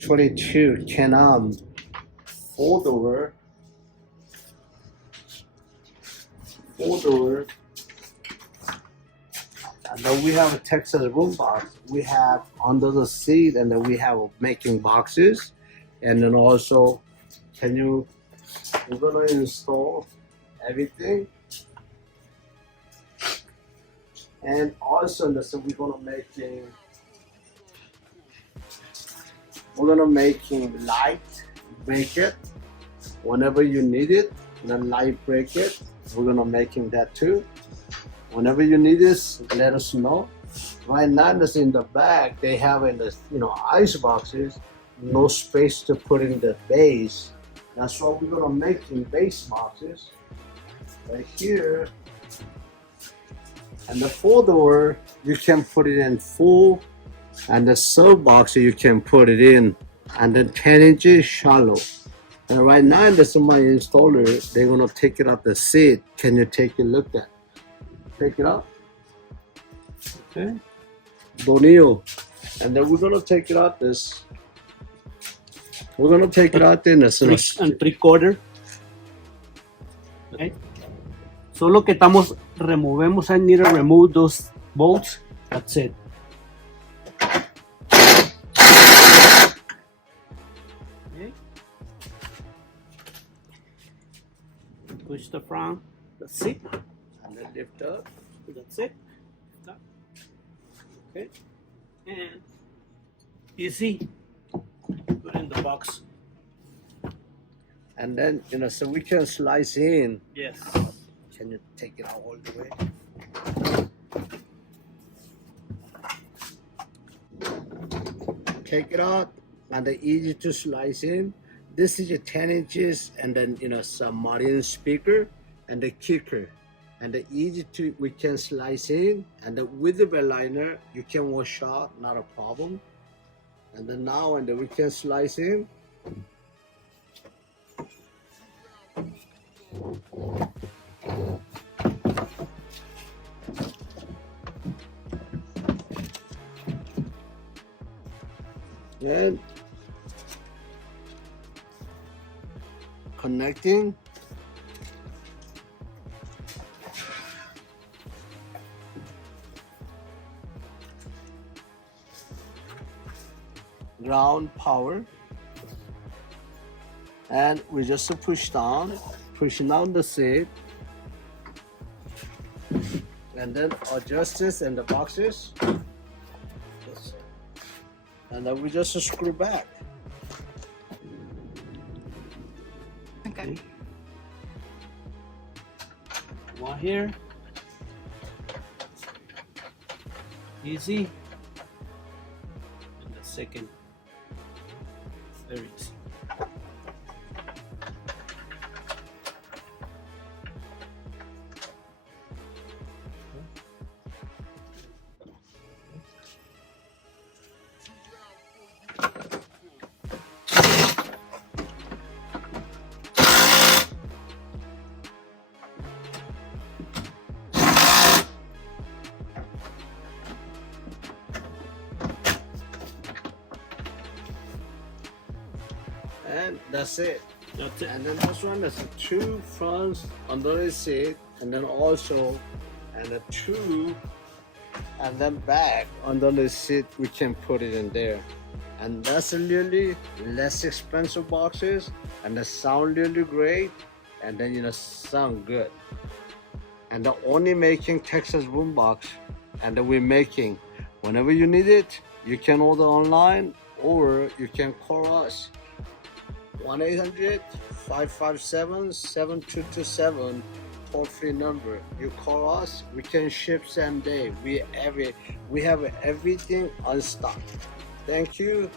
22 Can-Am four-door, and then we have a Texas Boombox. We have under the seat, and then we have making boxes, and then also, we're gonna install everything, and also listen, we're gonna making light break it whenever you need it, and then light break it. We're gonna making that too. Whenever you need this, let us know. Right now, this in the back, they have in the ice boxes, no space to put in the base. That's why we're gonna make in base boxes right here. And the four-door, you can put it in full, and the sub box you can put it in, and then 10 inches shallow. And right now, this is my installer. They're gonna take it out the seat. Can you take a look at? Take it out. Okay. Bonito. And then we're gonna take it out this. We're gonna take it out in the 3/4. Okay. Solo que removemos. I need to remove those bolts. That's it. Okay. Push the front. That's it. and then lift up. That's it. Okay. And easy. Put in the box. And then so we can slice in. Yes. Can you take it out all the way? Take it out, and then easy to slice in. This is a 10 inches, and then some marine speaker and the kicker, and the we can slice in, and with the belt liner you can wash out, not a problem. And then now we can slice in. Then connecting. Ground power, and we just pushing down the seat, and then adjust this and the boxes, and then we just screw back. Okay. One here. Easy. And the second. Very easy. And that's it. That's it. And then this one is two fronts under the seat, and then also the two, and then back under the seat we can put it in there. And that's really less expensive boxes, and they sound really great, and then sound good. And the only making Texas Boombox, and that we're making whenever you need it, you can order online or you can call us. 1-800-557-7227 toll-free number. You call us, we can ship same day. We have everything on stock. Thank you.